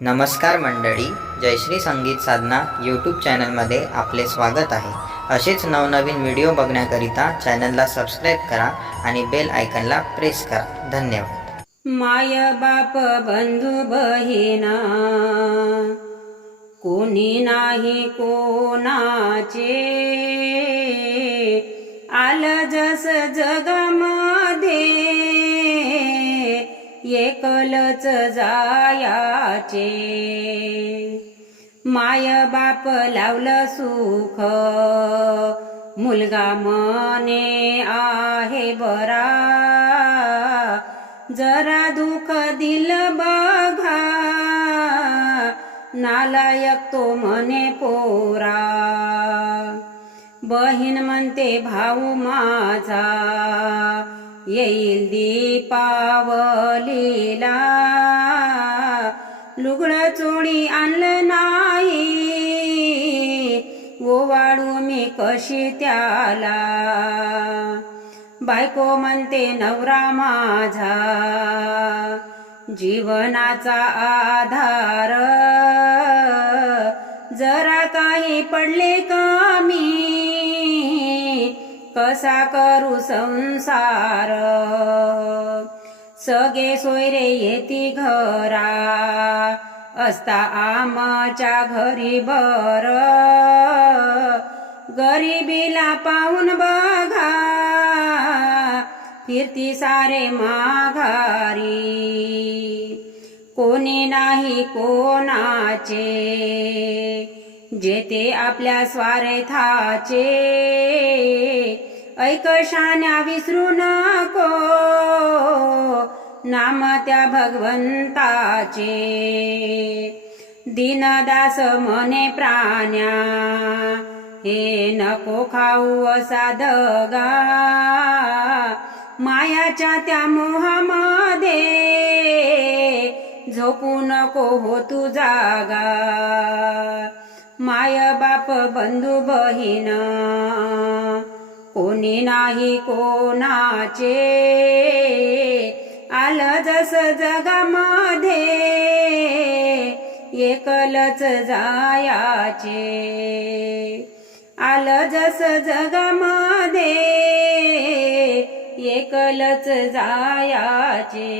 नमस्कार मंडळी, जयश्री संगीत साधना यूट्यूब चॅनलमध्ये आपले स्वागत आहे। असेच नवनवीन व्हिडिओ बघण्याकरिता चॅनलला सबस्क्राईब करा आणि बेल आयकॉनला प्रेस करा। धन्यवाद। माय बाप बंधू बहिणा कोणी नाही कोणाचे, आलं जस जगामध्ये एकलच जायाचे। माय बाप लावलं सुख, मुलगा मने आहे बरा, जरा दुःख दिलं बघा, नालायक तो मने पोरा। बहीण म्हणते भाऊ माझा येईल दीपावलीला, लुगडं चोळी आणलं नाही, ओवाळू मी कशी त्याला। बायको म्हणते नवरा माझा जीवनाचा आधार, जरा काही पडले कमी, कसा करू संसार। सगळे सोयरे येती घरा, असता आमच्या घरी बर, गरिबीला पाहून बघा, फिरती सारे माघारी। कोणी नाही कोणाचे, जेते आपल्या स्वार्थाचे, ऐक शान्या विसरू नको, नाम त्या भगवंताचे। दीनदास मने प्राण्या हे नको खाऊ असा दगा, मायाच्या त्या मोहामध्ये झोपू नको हो तू जागा। माय बाप बंधू बहीण कोणी नाही कोणाचे, आलं जस जगामध्ये एकलच जायाचे। आलं जस जगामध्ये एकलच जायाचे।